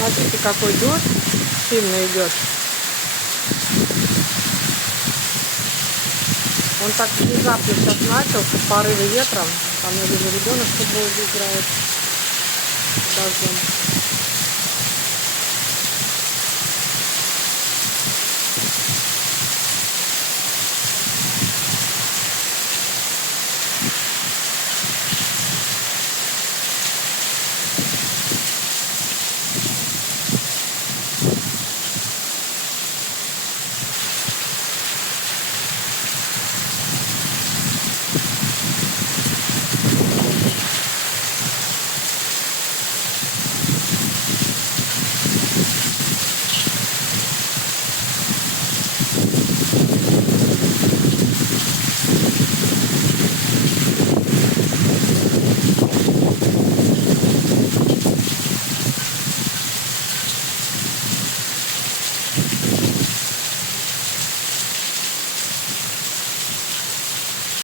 Смотрите, какой дождь сильно идет. Он так внезапно сейчас начался, порывы ветром. Там, я вижу, ребенок в футбол играет. Дождем.